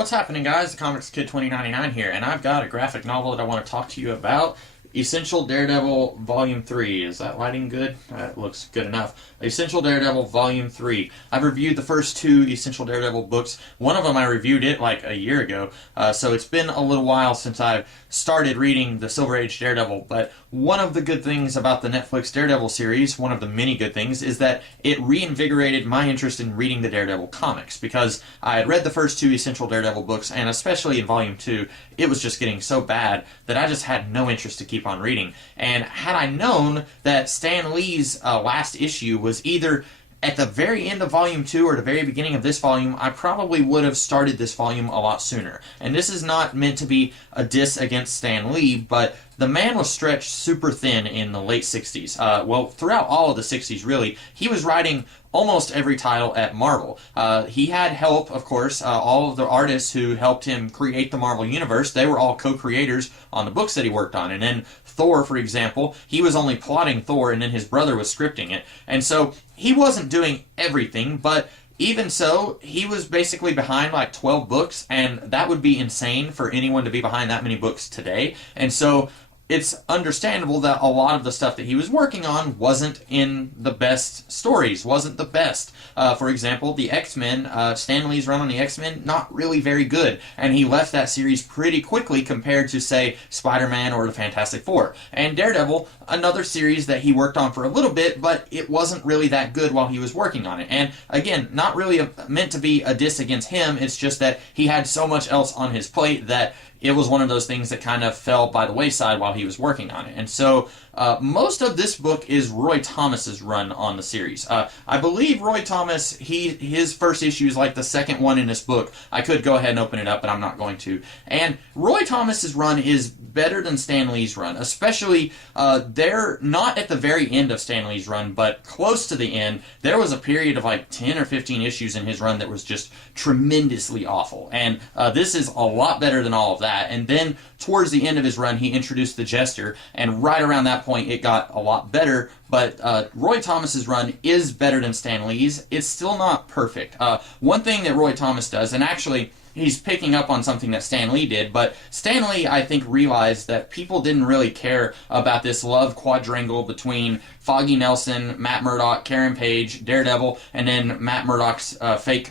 What's happening, guys? The Comics Kid 2099 here, and I've got a graphic novel that I want to talk to you about. Essential Daredevil Volume 3. Is that lighting good? That looks good enough. Essential Daredevil Volume 3. I've reviewed the first two Essential Daredevil books. One of them I reviewed it like a year ago, so it's been a little while since I've started reading the Silver Age Daredevil, but one of the good things about the Netflix Daredevil series, one of the many good things, is that it reinvigorated my interest in reading the Daredevil comics, because I had read the first two Essential Daredevil books, and especially in Volume 2, it was just getting so bad that I just had no interest to keep on reading. And had I known that Stan Lee's last issue was either at the very end of Volume 2 or the very beginning of this volume, I probably would have started this volume a lot sooner. And this is not meant to be a diss against Stan Lee, but the man was stretched super thin in the late 60s. Well, throughout all of the 60s, really. He was writing almost every title at Marvel. He had help, of course. All of the artists who helped him create the Marvel Universe, they were all co-creators on the books that he worked on. And then Thor, for example, he was only plotting Thor, and then his brother was scripting it. And so he wasn't doing everything, but even so, he was basically behind like 12 books, and that would be insane for anyone to be behind that many books today. And so it's understandable that a lot of the stuff that he was working on wasn't in the best stories, wasn't the best. For example, the X-Men, Stan Lee's run on the X-Men, not really very good, and he left that series pretty quickly compared to, say, Spider-Man or the Fantastic Four. And Daredevil, another series that he worked on for a little bit, but it wasn't really that good while he was working on it. And again, not really meant to be a diss against him, it's just that he had so much else on his plate that it was one of those things that kind of fell by the wayside while he was working on it. And so most of this book is Roy Thomas's run on the series. I believe Roy Thomas, his first issue is like the second one in this book. I could go ahead and open it up, but I'm not going to. And Roy Thomas's run is better than Stan Lee's run, especially they're not at the very end of Stan Lee's run, but close to the end. There was a period of like 10 or 15 issues in his run that was just tremendously awful. And this is a lot better than all of that. And then towards the end of his run, he introduced the Jester, and right around that point, it got a lot better. But Roy Thomas's run is better than Stan Lee's. It's still not perfect. One thing that Roy Thomas does, and actually he's picking up on something that Stan Lee did, but Stan Lee, I think, realized that people didn't really care about this love quadrangle between Foggy Nelson, Matt Murdock, Karen Page, Daredevil, and then Matt Murdock's fake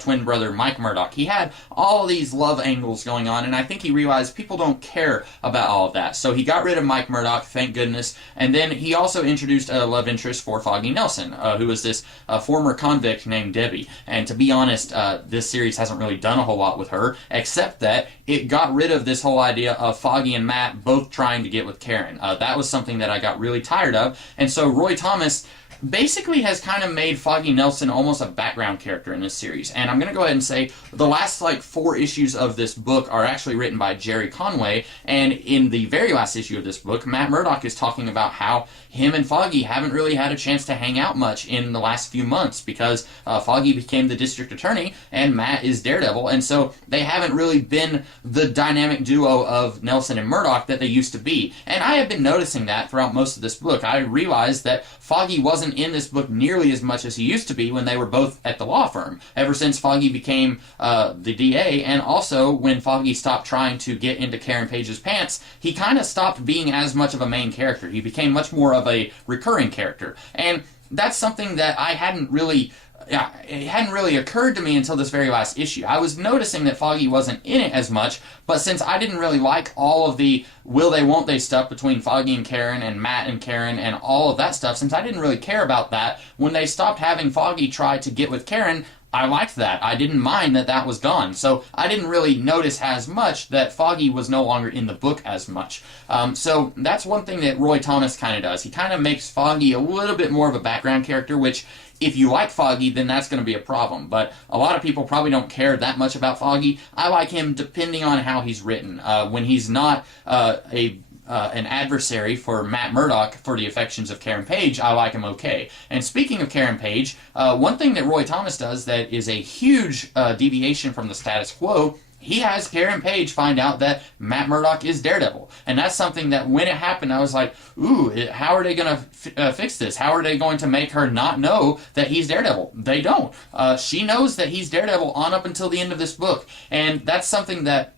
twin brother Mike Murdock. He had all of these love angles going on, and I think he realized people don't care about all of that. So he got rid of Mike Murdock, thank goodness, and then he also introduced a love interest for Foggy Nelson, who was this former convict named Debbie. And to be honest, this series hasn't really done a whole lot with her, except that it got rid of this whole idea of Foggy and Matt both trying to get with Karen. That was something that I got really tired of, and so Roy Thomas basically has kind of made Foggy Nelson almost a background character in this series. And I'm going to go ahead and say the last like 4 issues of this book are actually written by Jerry Conway, and in the very last issue of this book, Matt Murdock is talking about how him and Foggy haven't really had a chance to hang out much in the last few months because Foggy became the district attorney and Matt is Daredevil, and so they haven't really been the dynamic duo of Nelson and Murdock that they used to be. And I have been noticing that throughout most of this book. I realized that Foggy wasn't in this book nearly as much as he used to be when they were both at the law firm, ever since Foggy became the DA, and also when Foggy stopped trying to get into Karen Page's pants, he kind of stopped being as much of a main character. He became much more of a recurring character, and that's something that I hadn't really... it hadn't really occurred to me until this very last issue. I was noticing that Foggy wasn't in it as much, but since I didn't really like all of the will they won't they stuff between Foggy and Karen and Matt and Karen and all of that stuff, since I didn't really care about that, when they stopped having Foggy try to get with Karen, I liked that. I didn't mind that that was gone. So I didn't really notice as much that Foggy was no longer in the book as much. So that's one thing that Roy Thomas kind of does. He kind of makes Foggy a little bit more of a background character, which if you like Foggy, then that's going to be a problem. But a lot of people probably don't care that much about Foggy. I like him depending on how he's written. When he's not an adversary for Matt Murdock for the affections of Karen Page, I like him okay. And speaking of Karen Page, one thing that Roy Thomas does that is a huge deviation from the status quo he has Karen Page find out that Matt Murdock is Daredevil. And that's something that when it happened, I was like, ooh, how are they going to fix this? How are they going to make her not know that he's Daredevil? They don't. She knows that he's Daredevil on up until the end of this book. And that's something that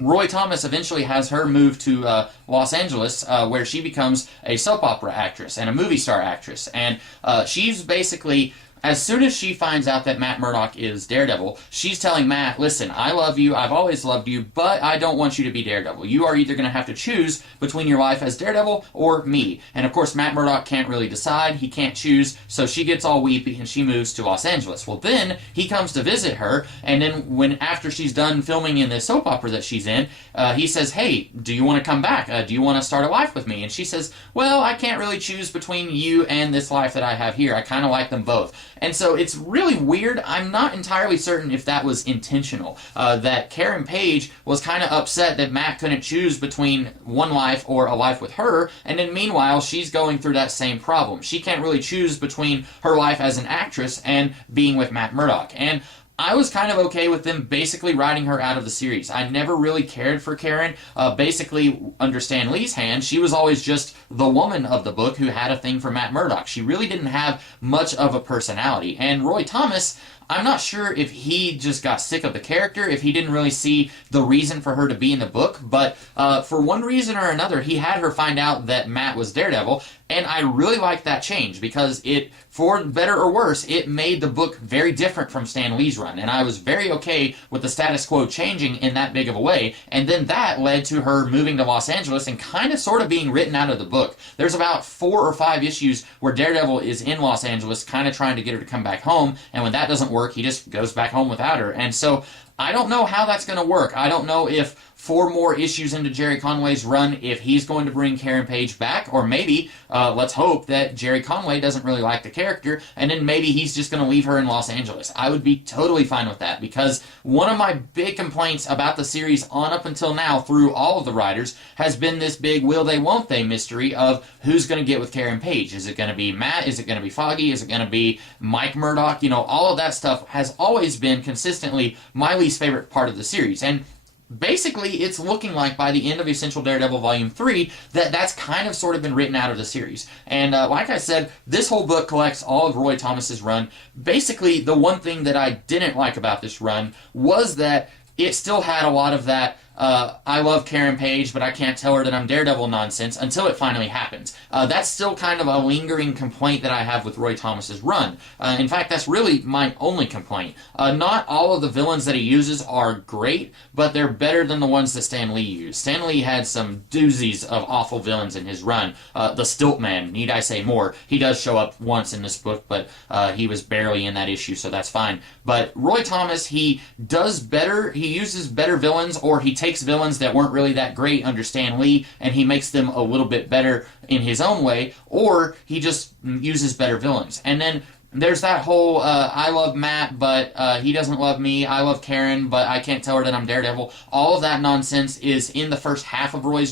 Roy Thomas eventually has her move to Los Angeles, where she becomes a soap opera actress and a movie star actress. And she's basically, as soon as she finds out that Matt Murdock is Daredevil, she's telling Matt, listen, I love you, I've always loved you, but I don't want you to be Daredevil. You are either going to have to choose between your life as Daredevil or me. And of course, Matt Murdock can't really decide, he can't choose, so she gets all weepy and she moves to Los Angeles. Well, then he comes to visit her, and then after she's done filming in this soap opera that she's in, he says, hey, do you want to come back? Do you want to start a life with me? And she says, well, I can't really choose between you and this life that I have here. I kind of like them both. And so it's really weird. I'm not entirely certain if that was intentional, that Karen Page was kind of upset that Matt couldn't choose between one life or a life with her, and then meanwhile she's going through that same problem. She can't really choose between her life as an actress and being with Matt Murdock. And I was kind of okay with them basically writing her out of the series. I never really cared for Karen. Basically, under Stan Lee's hand, she was always just the woman of the book who had a thing for Matt Murdock. She really didn't have much of a personality. And Roy Thomas, I'm not sure if he just got sick of the character, if he didn't really see the reason for her to be in the book, but for one reason or another, he had her find out that Matt was Daredevil, and I really liked that change because it, for better or worse, it made the book very different from Stan Lee's run, and I was very okay with the status quo changing in that big of a way, and then that led to her moving to Los Angeles and kind of sort of being written out of the book. There's about 4 or 5 issues where Daredevil is in Los Angeles kind of trying to get her to come back home, and when that doesn't work, he just goes back home without her, and so I don't know how that's going to work. I don't know if 4 more issues into Jerry Conway's run, if he's going to bring Karen Page back, or maybe, let's hope that Jerry Conway doesn't really like the character, and then maybe he's just going to leave her in Los Angeles. I would be totally fine with that, because one of my big complaints about the series on up until now, through all of the writers, has been this big will they, won't they mystery of who's going to get with Karen Page. Is it going to be Matt? Is it going to be Foggy? Is it going to be Mike Murdock? You know, all of that stuff has always been consistently my least favorite part of the series, and basically, it's looking like by the end of Essential Daredevil Volume 3 that's kind of sort of been written out of the series. And like I said, this whole book collects all of Roy Thomas's run. Basically, the one thing that I didn't like about this run was that it still had a lot of that I love Karen Page, but I can't tell her that I'm Daredevil nonsense until it finally happens. That's still kind of a lingering complaint that I have with Roy Thomas's run. In fact, that's really my only complaint. Not all of the villains that he uses are great, but they're better than the ones that Stan Lee used. Stan Lee had some doozies of awful villains in his run. The Stiltman, need I say more? He does show up once in this book, but he was barely in that issue, so that's fine. But Roy Thomas, he does better. He uses better villains, or he takes villains that weren't really that great under Stan Lee and he makes them a little bit better in his own way, or he just uses better villains. And then there's that whole, I love Matt, but he doesn't love me. I love Karen, but I can't tell her that I'm Daredevil. All of that nonsense is in the first half of Roy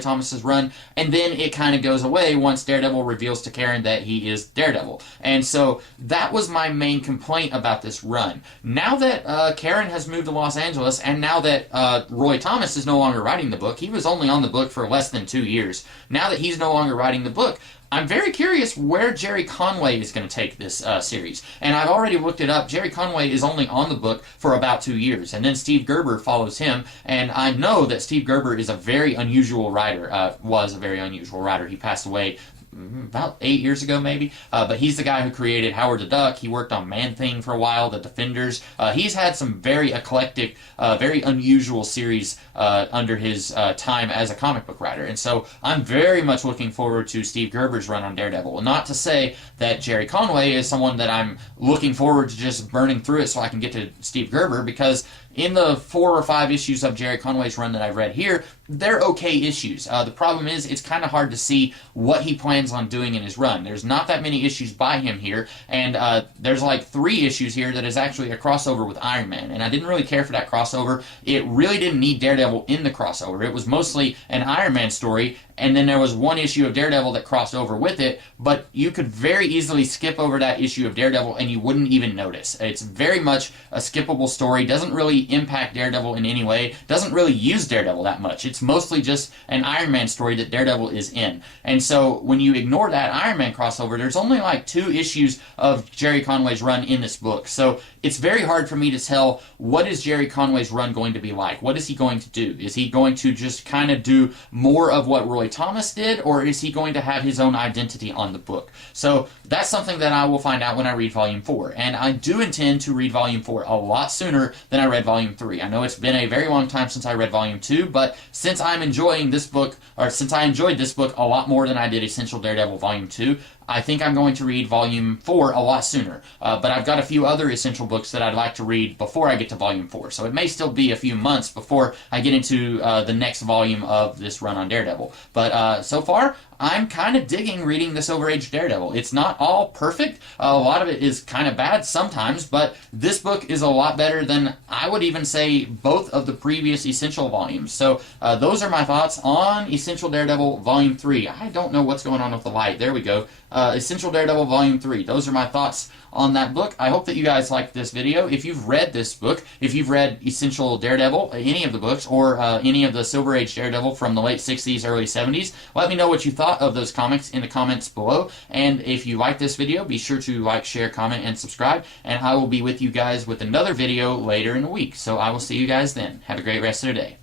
Thomas's run, and then it kind of goes away once Daredevil reveals to Karen that he is Daredevil. And so that was my main complaint about this run. Now that Karen has moved to Los Angeles, and now that Roy Thomas is no longer writing the book, he was only on the book for less than 2 years. Now that he's no longer writing the book, I'm very curious where Jerry Conway is going to take this series. And I've already looked it up. Jerry Conway is only on the book for about 2 years. And then Steve Gerber follows him. And I know that Steve Gerber is a very unusual writer, was a very unusual writer. He passed away about 8 years ago, maybe. But he's the guy who created Howard the Duck. He worked on Man-Thing for a while, The Defenders. He's had some very eclectic, very unusual series under his time as a comic book writer. And so I'm very much looking forward to Steve Gerber's run on Daredevil. Not to say that Jerry Conway is someone that I'm looking forward to just burning through it so I can get to Steve Gerber, because in the 4 or 5 issues of Jerry Conway's run that I've read here, they're okay issues. The problem is it's kind of hard to see what he plans on doing in his run. There's not that many issues by him here, and there's like 3 issues here that is actually a crossover with Iron Man, and I didn't really care for that crossover. It really didn't need Daredevil in the crossover. It was mostly an Iron Man story, and then there was one issue of Daredevil that crossed over with it, but you could very easily skip over that issue of Daredevil and you wouldn't even notice. It's very much a skippable story, doesn't really impact Daredevil in any way, doesn't really use Daredevil that much. It's mostly just an Iron Man story that Daredevil is in. And so when you ignore that Iron Man crossover, there's only like 2 issues of Jerry Conway's run in this book. So it's very hard for me to tell what is Jerry Conway's run going to be like. What is he going to do? Is he going to just kind of do more of what Roy Thomas did, or is he going to have his own identity on the book? So that's something that I will find out when I read Volume 4. And I do intend to read Volume 4 a lot sooner than I read Volume 3. I know it's been a very long time since I read Volume 2, but since I'm enjoying this book, or since I enjoyed this book a lot more than I did Essential Daredevil Volume 2, I think I'm going to read Volume 4 a lot sooner. But I've got a few other Essential books that I'd like to read before I get to Volume 4. So it may still be a few months before I get into the next volume of this run on Daredevil. But so far, I'm kind of digging reading the Silver Age Daredevil. It's not all perfect. A lot of it is kind of bad sometimes, but this book is a lot better than, I would even say, both of the previous Essential volumes. So those are my thoughts on Essential Daredevil Volume 3. I don't know what's going on with the light. There we go. Essential Daredevil Volume 3. Those are my thoughts on that book. I hope that you guys liked this video. If you've read this book, if you've read Essential Daredevil, any of the books, or any of the Silver Age Daredevil from the late 60s, early 70s, let me know what you thought of those comics in the comments below. And if you like this video, be sure to like, share, comment, and subscribe. And I will be with you guys with another video later in the week. So I will see you guys then. Have a great rest of the day.